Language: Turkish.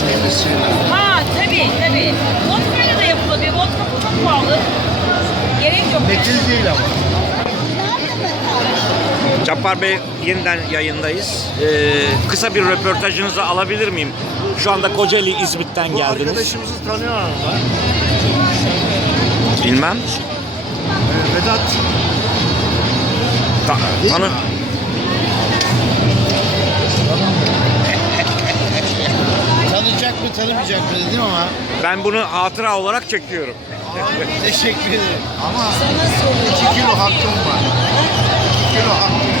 içtiğimiz şeyler. Ha tabii. Vodka'yla da yapılabilir. Vodka çok pahalı. Gerek yok. Metil değil ama. Cabbar Bey, yeniden yayındayız. Kısa bir röportajınızı alabilir miyim? Şu anda Kocaeli İzmit'ten Bu geldiniz. arkadaşımızı tanıyor musun? Bilmem. Vedat. Tanı. Tanıyacak mı tanımayacak mı dedim ama. Ben bunu hatıra olarak çekiyorum. Teşekkür ederim. Ama 2 kilo hakkım var. 2 kilo hakkım